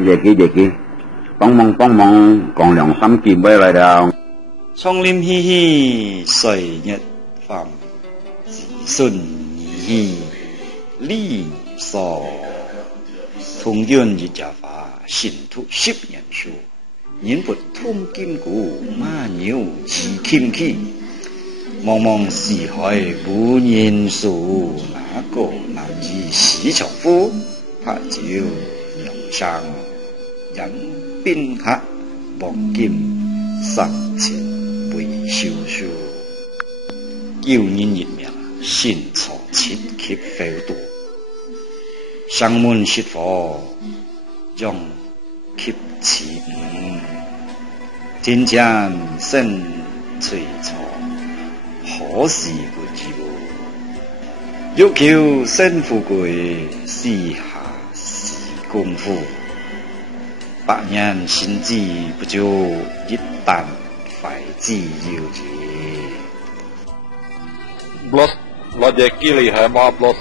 日記，幫忙，講兩三件俾嚟了。松林嘻嘻，水日放，子孫兒李所。同源一家法，信徒10年書。人不通金鼓，馬牛騎kim氣。茫茫四海無人數，哪個難以喜樵夫？拍照陽上人賓客，黃金生前為修書。救人一命，信錯切給非度。上門設佛，讓給其天將生翠草，何時不知無？欲求生富貴，私下是功夫。百年心智不就，一旦phải自由己。Blos lo je kili hai ma blos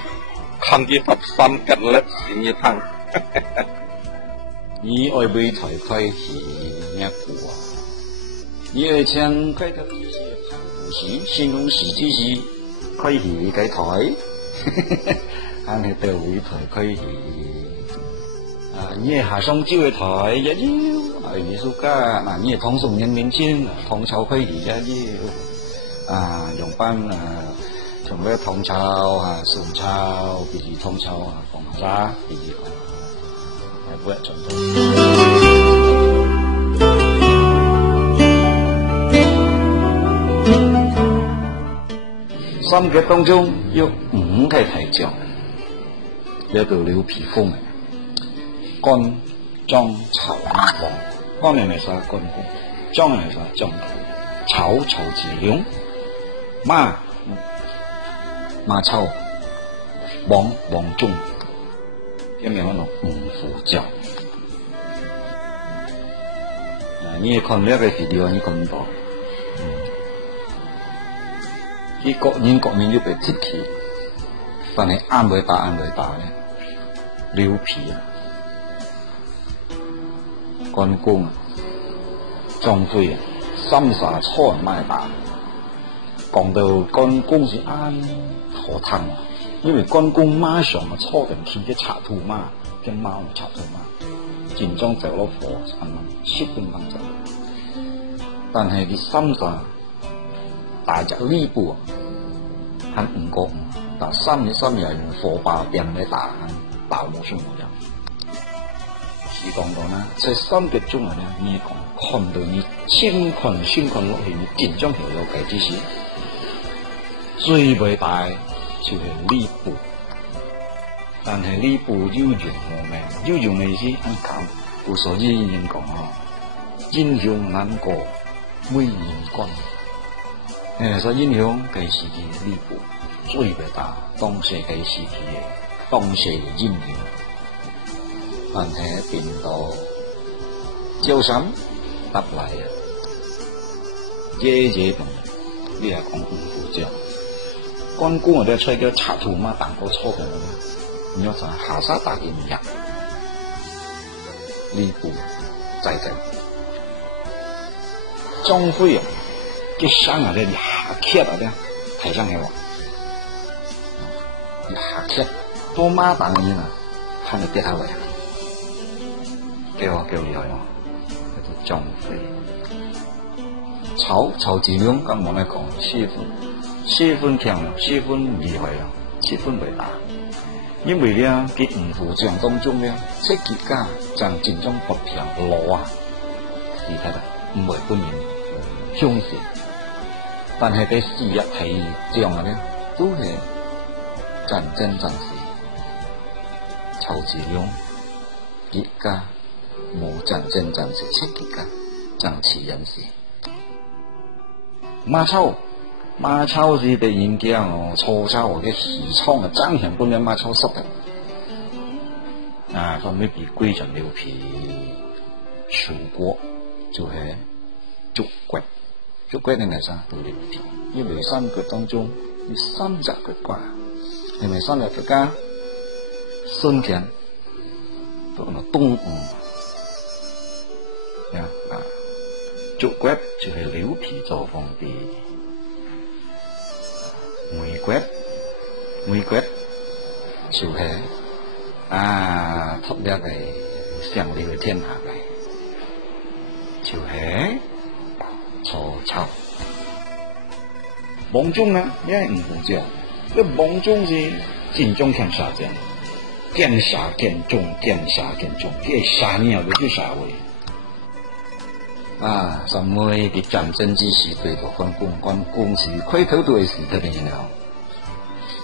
khang ki phật sam kat let sin ye thang. 你愛為台開戲咩股啊？你愛請開個機器看股市，形容時之時開戲計台，肯係對為台開戲啊！你係下上朝嘅台一腰啊，藝術家嗱，你係唐宋人民間唐朝開戲一腰啊，用班啊，從咩唐朝啊、宋朝，比如唐朝啊、黃沙，比如不要轉動。三腳當中有5個題將，一個劉皮風嘅乾、莊、曹、黃。乾係咪說乾公？莊係說莊公。曹子龍，馬超，黃忠。有沒有那種五虎將？你也看那個 video， 你看唔到。佢各面要被踢起，但係啱佢打咧，劉皮啊，關公啊，張飛啊，三殺錯人賣打。講到關公是啱好睇啊！因為關公馬上啊錯人去嘅賊徒馬，跟貓賊徒馬，戰爭走落火，10分鐘走。但係佢三殺大隻呢步啊，係5個5，但3日用火把柄嚟打冇什麼樣。是講到呢，在3個鐘啊，你講看到你千群落去，你緊張條有計之時，最偉大就係呢步，但係呢步要用嘅意思很簡，故所以人講英雄難過美人關。所以英雄計時期呢步最偉大，當時計時期嘅當時嘅英雄，但係變到招審得嚟啊，夜同你係講五虎將。關公我哋出嘅賊徒嘛，打過錯嘅，你要就下沙打贏人，呢步仔。張飛啊，啲山啊咧，你下劇啊咧，睇上去喎，你下劇多馬打嘅人啊，看到跌下嚟，幾厲害喎，叫做張飛。曹子龍咁我哋講4分強了，4分厲害了，7分偉大。因為呢，佢5虎將當中呢，這幾家將戰爭不平攞啊，你睇啦，唔係本人兇險，但係佢4日係將嘅呢，都係戰爭戰士。曹子龍幾家冇戰爭戰士，這幾家戰士人士。馬超是被人講曹操嘅喜創啊，爭響本人馬超失嘅，後尾被歸咗劉皮，蜀國就係捉鬼嘅嚟生到劉皮，因為3個當中有3隻國家，係咪3隻國家？孫權到東吳竹骨就是牛皮做封的，梅骨就是托了个上流的天下嘅，就是曹操。芒种呢，也唔好叫，这芒种是真种看啥子？见啥见种，见啥见种，这啥鸟的就啥位。什么嘅战争之时，对着关公是开头都会死得bien了。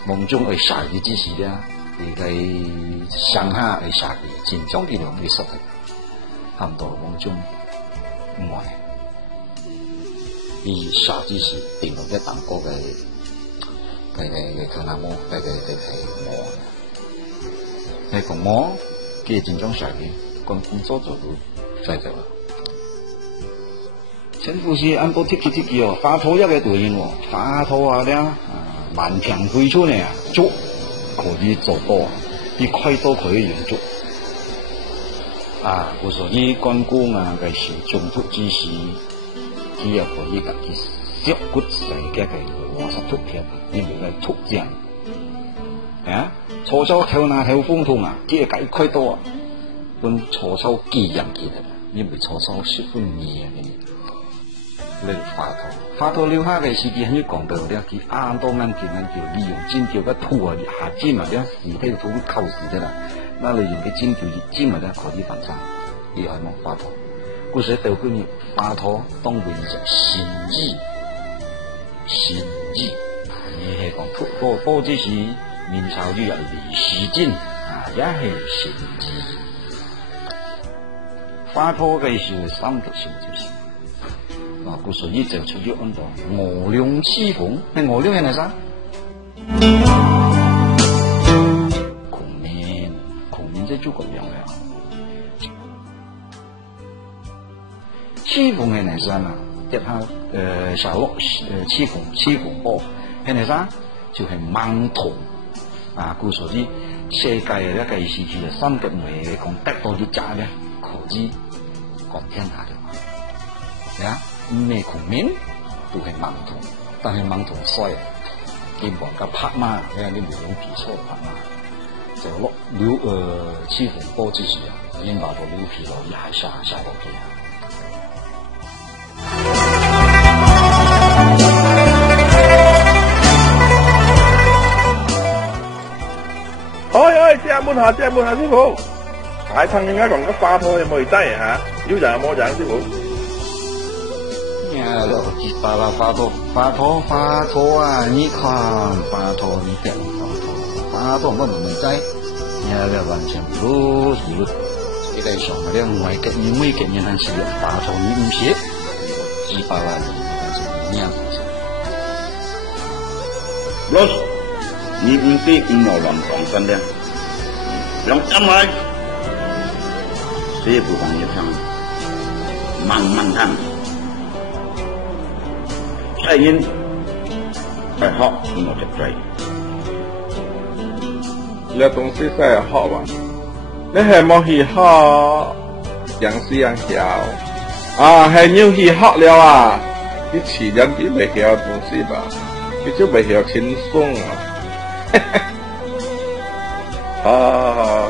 芒种会杀佢之时咧，你嘅上下会杀佢，真种嘅人会杀佢，差唔多芒种唔係。伊杀之时，定落一啖嗰嘅佢那麼嘅魔，你講魔，佢真種殺佢，關公做到快咗啦。前夫是按部貼起哦，花土一個對應喎，花土啊咧滿場飛出嚟啊，竹可以做多，啲虧多可以用竹。我說啲關公嘅是中途之時，佢又可以嘅削骨細嘅話實突片，因為佢突正。曹操頭拿頭風筒佢係虧多啊，跟曹操幾樣嘅，因為曹操十分嚴嘅。你花土留下嘅時期，佢講到咧，佢啱多啱叫利用尖條嘅土啊，下尖埋咧，時體土都扣死得啦。那利用嘅尖條尖埋咧，可以反生，而係冇花土。故事到佢花土當為一種善意，你係講多之時，明朝就有李時珍也係善意。花土嘅是三個性就是。故所以就出咗按照鵝梁黐鳳，鵝梁係啥？孔明即係諸葛亮嘅。黐鳳係啥啊？一下下落黐鳳波係啥？就係盲童故所以世界咧嘅時期啊，三腳梅講得到啲渣咧，可以講天下嘅。咩孔明都係盲童，但係盲童衰啊！基本上拍馬，你睇你冇用皮錯拍馬，就落黐鳳波之時已經拿到牛皮咯，一下下到去借滿下師傅，大趁應該講個花土有冇低嚇？要人有冇人師傅？幾把啦花土你看花土你點花土我唔知，完全不呢個上嘅咧外嘅你每個人係使用花土你唔識，幾把啦你樣子。老師，你唔知唔有人講真嘅，用真來，師傅講一聲，慢聽。細煙係學我隻嘴，你東西真係學啊！你係冇去學楊氏楊曉係要去學了啊！你遲兩啲未曉東西吧？你就未曉輕鬆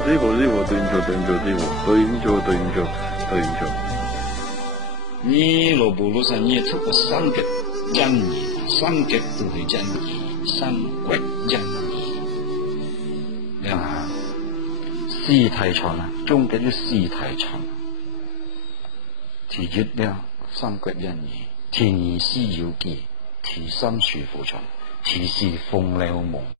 師傅對唔住。你羅布魯山你出過三腳真義，三腳都係真義，三腳真義。你話四題場中嘅啲四題場，其一了三腳真義，其二師要記，其三樹扶牆，其四鳳了夢。